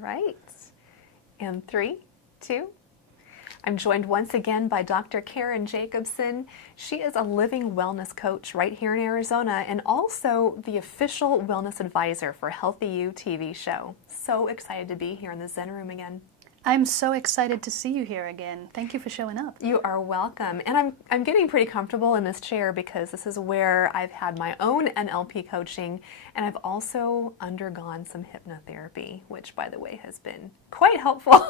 right. And 3, 2. I'm joined once again by Dr. Karen Jacobson. She is a living wellness coach right here in Arizona and also the official wellness advisor for Healthy You TV show. So excited to be here in the Zen Room again. I'm so excited to see you here again. Thank you for showing up. You are welcome. And I'm getting pretty comfortable in this chair because this is where I've had my own NLP coaching, and I've also undergone some hypnotherapy, which, by the way, has been quite helpful.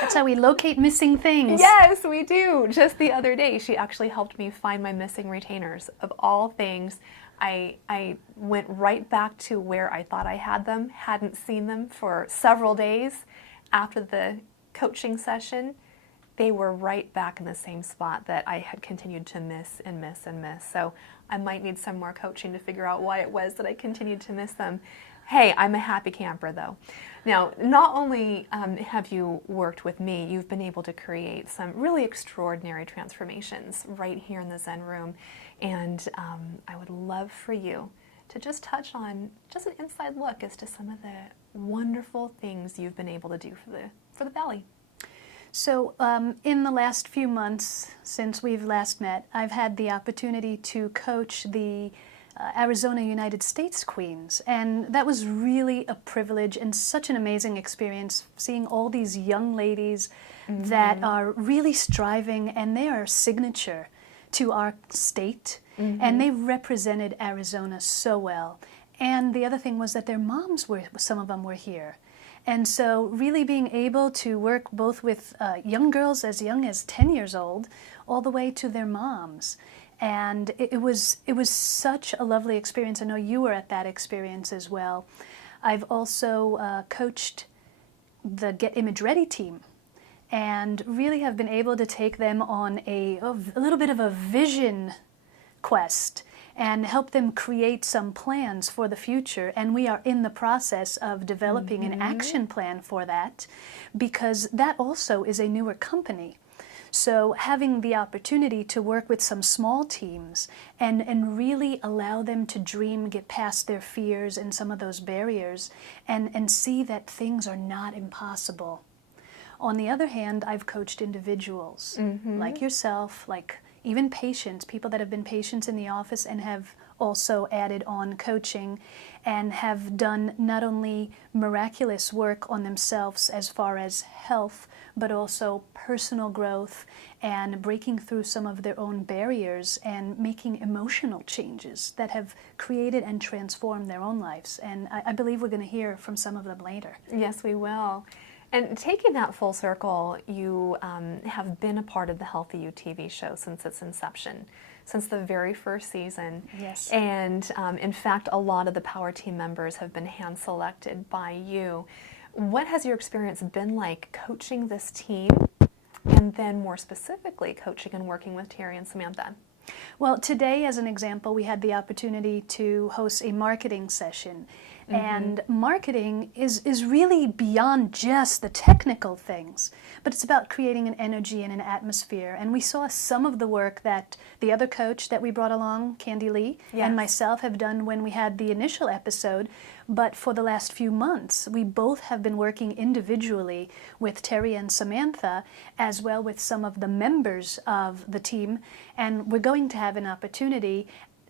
That's how we locate missing things. Yes, we do. Just the other day, she actually helped me find my missing retainers. Of all things, I went right back to where I thought I had them, hadn't seen them for several days. After the coaching session, they were right back in the same spot that I had continued to miss and miss and miss. So I might need some more coaching to figure out why it was that I continued to miss them. Hey, I'm a happy camper though. Now, not only have you worked with me, you've been able to create some really extraordinary transformations right here in the Zen Room. And I would love for you to just touch on just an inside look as to some of the wonderful things you've been able to do for the Valley. So in the last few months since we've last met, I've had the opportunity to coach the Arizona United States Queens, and that was really a privilege and such an amazing experience, seeing all these young ladies that are really striving, and they are signature to our state, and they represented Arizona so well. And the other thing was that their moms some of them were here. And so really being able to work both with young girls as young as 10 years old, all the way to their moms. And it was such a lovely experience. I know you were at that experience as well. I've also coached the Get Image Ready team, and really have been able to take them on a little bit of a vision quest and help them create some plans for the future. And we are in the process of developing an action plan for that, because that also is a newer company. So having the opportunity to work with some small teams and really allow them to dream, get past their fears and some of those barriers, and see that things are not impossible. On the other hand, I've coached individuals like yourself, like even patients, people that have been patients in the office and have also added on coaching and have done not only miraculous work on themselves as far as health, but also personal growth and breaking through some of their own barriers and making emotional changes that have created and transformed their own lives. And I believe we're going to hear from some of them later. Yes, we will. And taking that full circle, you have been a part of the Healthy You TV show since its inception, since the very first season. Yes. And in fact, a lot of the Power Team members have been hand-selected by you. What has your experience been like coaching this team, and then more specifically coaching and working with Terry and Samantha? Well, today, as an example, we had the opportunity to host a marketing session. And marketing is really beyond just the technical things, but it's about creating an energy and an atmosphere. And we saw some of the work that the other coach that we brought along, Candy Lee, and myself have done when we had the initial episode. But for the last few months, we both have been working individually with Terry and Samantha, as well with some of the members of the team. And we're going to have an opportunity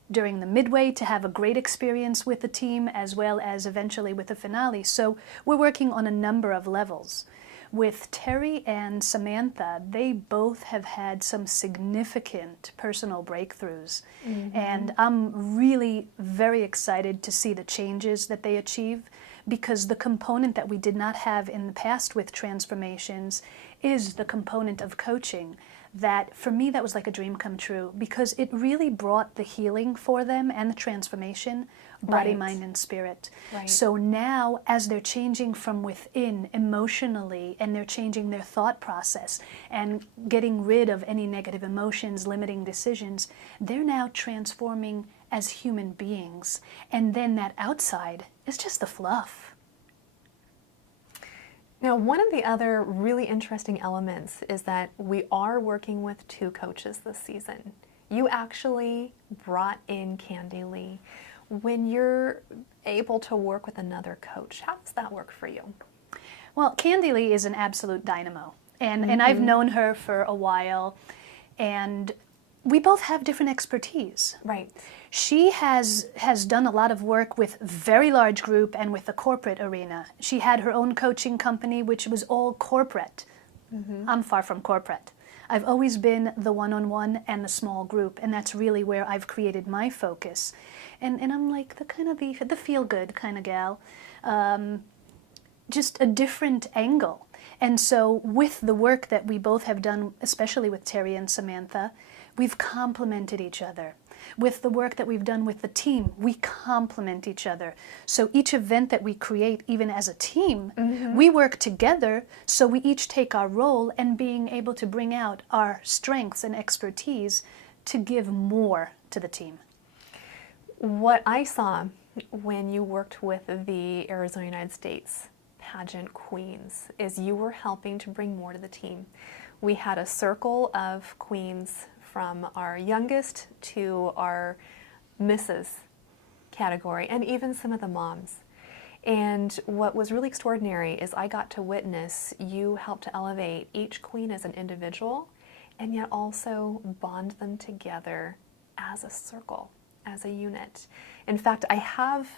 during the midway to have a great experience with the team, as well as eventually with the finale. So we're working on a number of levels. With Terry and Samantha, they both have had some significant personal breakthroughs. And I'm really very excited to see the changes that they achieve, because the component that we did not have in the past with transformations is the component of coaching. That for me, that was like a dream come true, because it really brought the healing for them and the transformation, body, mind, and spirit. So now, as they're changing from within emotionally, and they're changing their thought process and getting rid of any negative emotions, limiting decisions, they're now transforming as human beings. And then that outside is just the fluff. Now, one of the other really interesting elements is that we are working with 2 coaches this season. You actually brought in Candy Lee. When you're able to work with another coach, how does that work for you? Well, Candy Lee is an absolute dynamo, and I've known her for a while, and we both have different expertise. Right. She has done a lot of work with very large group and with the corporate arena. She had her own coaching company, which was all corporate. I'm far from corporate. I've always been the one-on-one and the small group, and that's really where I've created my focus. And I'm like the kind of the feel-good kind of gal, just a different angle. And so with the work that we both have done, especially with Terry and Samantha, we've complemented each other. With the work that we've done with the team, we complement each other. So each event that we create, even as a team, we work together, so we each take our role and being able to bring out our strengths and expertise to give more to the team. What I saw when you worked with the Arizona United States pageant queens is you were helping to bring more to the team. We had a circle of queens from our youngest to our Mrs. category, and even some of the moms. And what was really extraordinary is I got to witness you help to elevate each queen as an individual, and yet also bond them together as a circle, as a unit. In fact, I have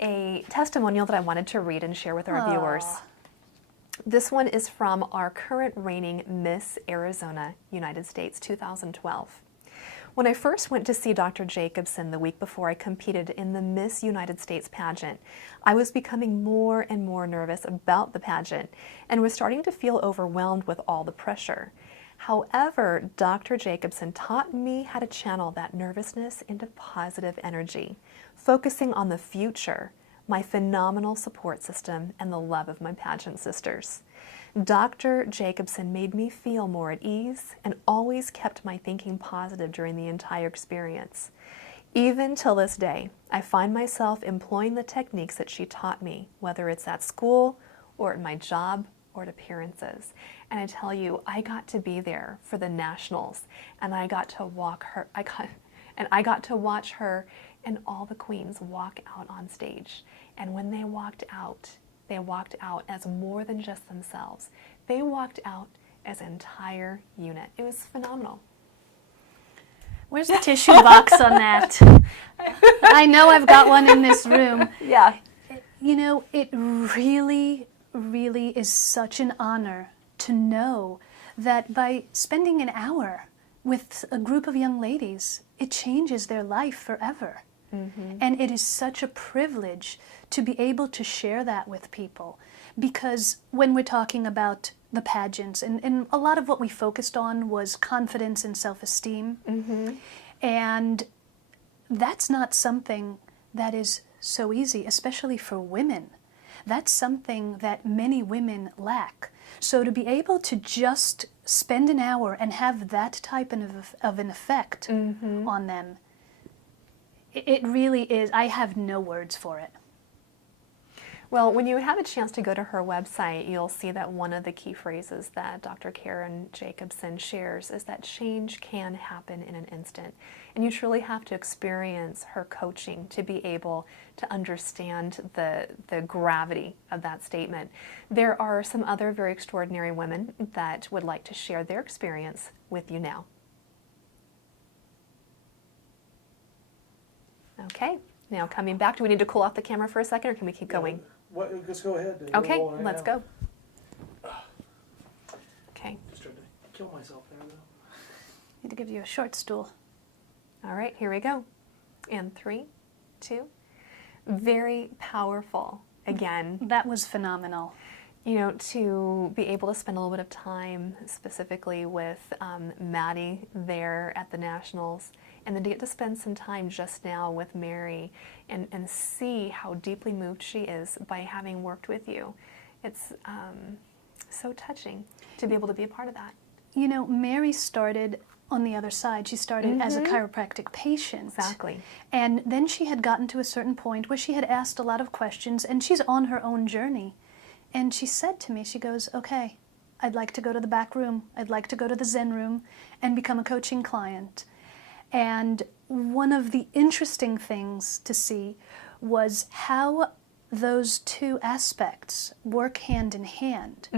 a testimonial that I wanted to read and share with our viewers. This one is from our current reigning Miss Arizona United States 2012. When I first went to see Dr. Jacobson the week before I competed in the Miss United States pageant, I was becoming more and more nervous about the pageant and was starting to feel overwhelmed with all the pressure. However, Dr. Jacobson taught me how to channel that nervousness into positive energy, focusing on the future, my phenomenal support system, and the love of my pageant sisters. Dr. Jacobson made me feel more at ease and always kept my thinking positive during the entire experience. Even till this day, I find myself employing the techniques that she taught me, whether it's at school or at my job or at appearances. And I tell you, I got to be there for the nationals, and I got to watch her and all the queens walk out on stage. And when they walked out as more than just themselves. They walked out as an entire unit. It was phenomenal. Where's the tissue box on that? I know I've got one in this room. Yeah. You know, it really, really is such an honor to know that by spending an hour with a group of young ladies, it changes their life forever. And it is such a privilege to be able to share that with people, because when we're talking about the pageants, and a lot of what we focused on was confidence and self-esteem, and that's not something that is so easy, especially for women. That's something that many women lack. So to be able to just spend an hour and have that type of an effect on them, it really is, I have no words for it. Well, when you have a chance to go to her website, you'll see that one of the key phrases that Dr. Karen Jacobson shares is that change can happen in an instant. And you truly have to experience her coaching to be able to understand the gravity of that statement. There are some other very extraordinary women that would like to share their experience with you now. Okay, now coming back, do we need to cool off the camera for a second, or can we keep going? Let's go ahead. Okay, let's go. Okay. Just trying to kill myself there, though. Need to give you a short stool. All right, here we go. And 3, 2. Very powerful. Again, That was phenomenal. you know, to be able to spend a little bit of time specifically with Maddie there at the Nationals, and then to get to spend some time just now with Mary and see how deeply moved she is by having worked with you. It's so touching to be able to be a part of that. You know, Mary started on the other side. She started as a chiropractic patient. Exactly. And then she had gotten to a certain point where she had asked a lot of questions, and she's on her own journey. And she said to me, she goes, okay, I'd like to go to the back room. I'd like to go to the Zen room and become a coaching client. And one of the interesting things to see was how those two aspects work hand in hand.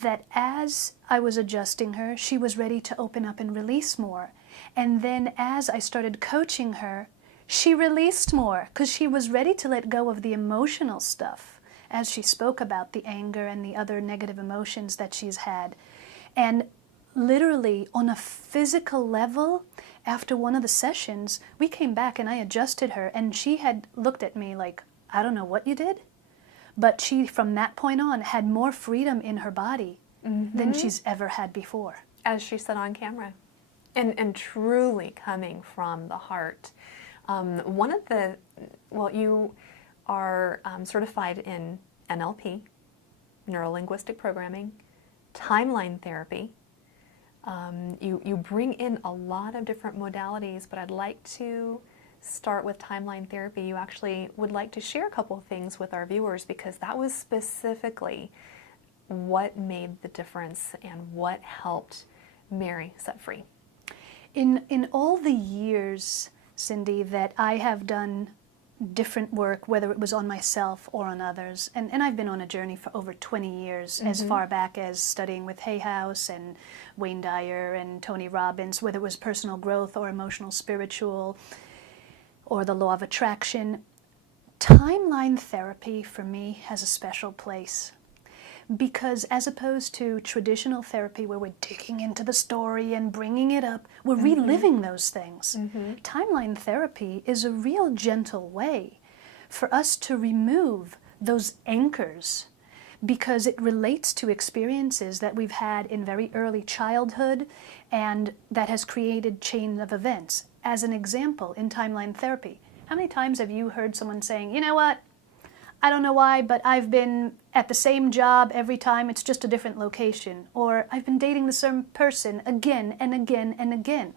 That as I was adjusting her, she was ready to open up and release more. And then as I started coaching her, she released more because she was ready to let go of the emotional stuff as she spoke about the anger and the other negative emotions that she's had. And literally on a physical level, after one of the sessions, we came back and I adjusted her, and she had looked at me like, I don't know what you did, but she, from that point on, had more freedom in her body than she's ever had before. As she said on camera, and truly coming from the heart. One of the, well, you are certified in NLP, neuro-linguistic programming, timeline therapy. You bring in a lot of different modalities, but I'd like to start with timeline therapy. You actually would like to share a couple of things with our viewers, because that was specifically what made the difference and what helped Mary set free. In all the years, Cindy, that I have done different work, whether it was on myself or on others, and I've been on a journey for over 20 years, as far back as studying with Hay House and Wayne Dyer and Tony Robbins, whether it was personal growth or emotional spiritual or the law of attraction. Timeline therapy for me has a special place, because as opposed to traditional therapy where we're digging into the story and bringing it up, we're reliving those things. Timeline therapy is a real gentle way for us to remove those anchors, because it relates to experiences that we've had in very early childhood and that has created chain of events. As an example, in timeline therapy, how many times have you heard someone saying, you know what, I don't know why, but I've been at the same job every time, it's just a different location. Or I've been dating the same person again and again and again.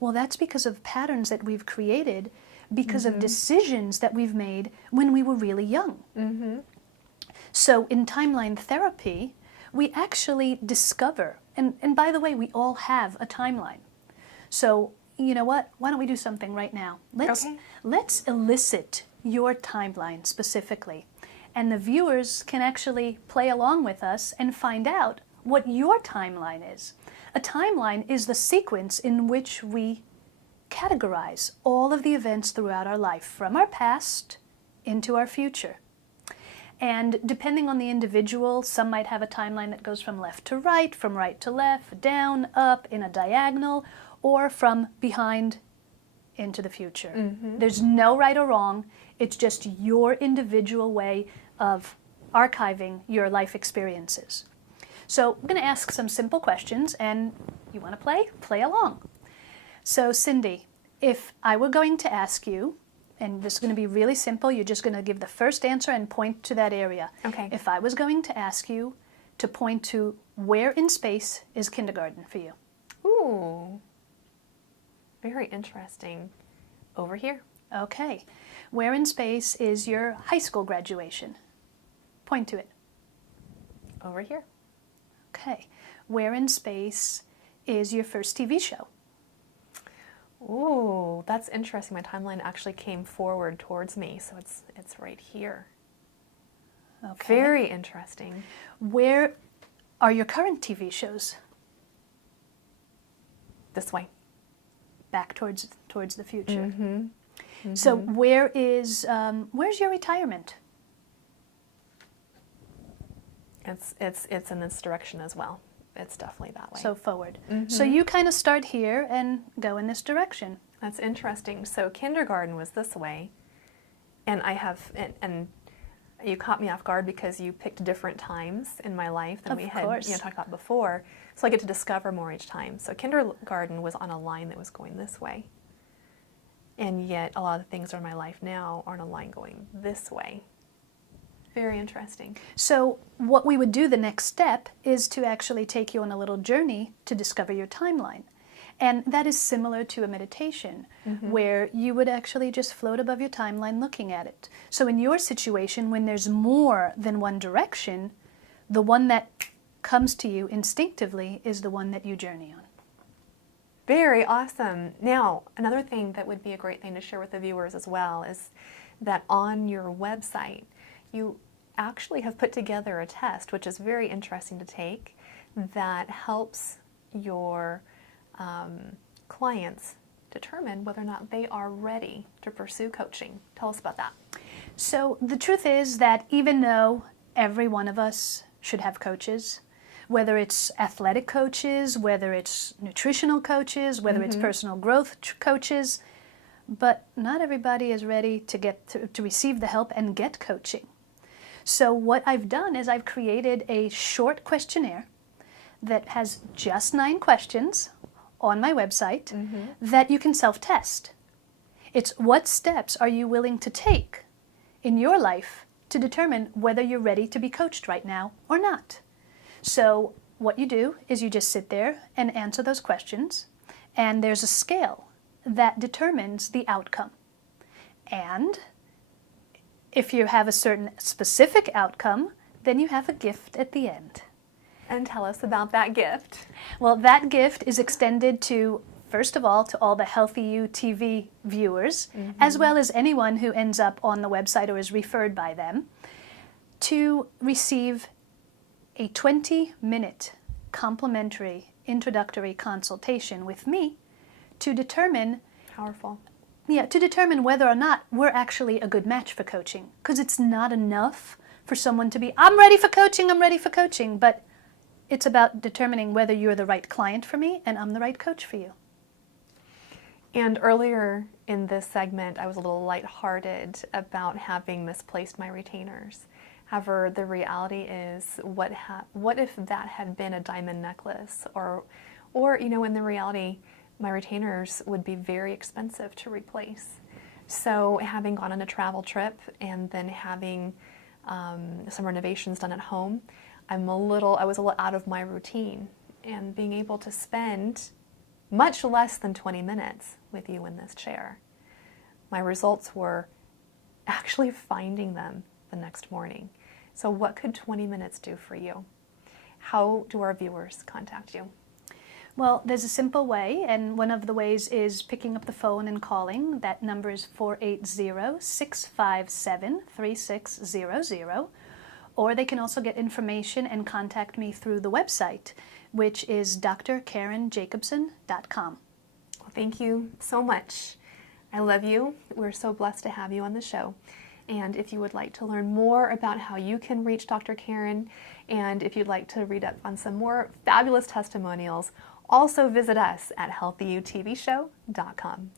Well, that's because of patterns that we've created because of decisions that we've made when we were really young. So in timeline therapy, we actually discover, and by the way, we all have a timeline. So you know what? Why don't we do something right now? Let's elicit your timeline specifically, and the viewers can actually play along with us and find out what your timeline is. A timeline is the sequence in which we categorize all of the events throughout our life, from our past into our future. And depending on the individual, some might have a timeline that goes from left to right, from right to left, down, up, in a diagonal, or from behind into the future. There's no right or wrong. It's just your individual way of archiving your life experiences. So I'm going to ask some simple questions, and you want to play? Play along. So Cindy, if I were going to ask you, and this is going to be really simple, you're just going to give the first answer and point to that area. Okay. If I was going to ask you to point to where in space is kindergarten for you? Ooh, very interesting. Over here. Okay. Where in space is your high school graduation? Point to it. Over here. Okay. Where in space is your first TV show? Ooh, that's interesting. My timeline actually came forward towards me, so it's right here. Okay. Very interesting. Where are your current TV shows? This way. Back towards the future. So where's your retirement? It's in this direction as well. It's definitely that way. So forward. So you kind of start here and go in this direction. That's interesting. So kindergarten was this way, and I have, and you caught me off guard because you picked different times in my life than we had talked about before. So I get to discover more each time. So kindergarten was on a line that was going this way, and yet a lot of the things in my life now are on a line going this way. Very interesting. So what we would do, the next step, is to actually take you on a little journey to discover your timeline. And that is similar to a meditation, where you would actually just float above your timeline looking at it. So in your situation, when there's more than one direction, the one that comes to you instinctively is the one that you journey on. Very awesome. Now, another thing that would be a great thing to share with the viewers as well is that on your website, you actually have put together a test, which is very interesting to take, that helps your clients determine whether or not they are ready to pursue coaching. Tell us about that. So the truth is that even though every one of us should have coaches, whether it's athletic coaches, whether it's nutritional coaches, whether it's personal growth coaches, but not everybody is ready to get to receive the help and get coaching. So what I've done is I've created a short questionnaire that has just 9 questions on my website that you can self-test. It's what steps are you willing to take in your life to determine whether you're ready to be coached right now or not. So what you do is you just sit there and answer those questions, and there's a scale that determines the outcome. And if you have a certain specific outcome, then you have a gift at the end. And tell us about that gift. Well, that gift is extended to, first of all, to all the Healthy You TV viewers, as well as anyone who ends up on the website or is referred by them, to receive a 20-minute complimentary introductory consultation with me to determine Powerful. to determine whether or not we're actually a good match for coaching. Because it's not enough for someone to be, I'm ready for coaching, but it's about determining whether you're the right client for me and I'm the right coach for you. And earlier in this segment, I was a little lighthearted about having misplaced my retainers. However, the reality is, what if that had been a diamond necklace, or in the reality, my retainers would be very expensive to replace. So, having gone on a travel trip and then having some renovations done at home, I was a little out of my routine, and being able to spend much less than 20 minutes with you in this chair, my results were actually finding them the next morning. So what could 20 minutes do for you? How do our viewers contact you? Well, there's a simple way, and one of the ways is picking up the phone and calling. That number is 480-657-3600. Or they can also get information and contact me through the website, which is drkarenjacobson.com. Well, thank you so much. I love you. We're so blessed to have you on the show. And if you would like to learn more about how you can reach Dr. Karen, and if you'd like to read up on some more fabulous testimonials, also visit us at healthyutvshow.com.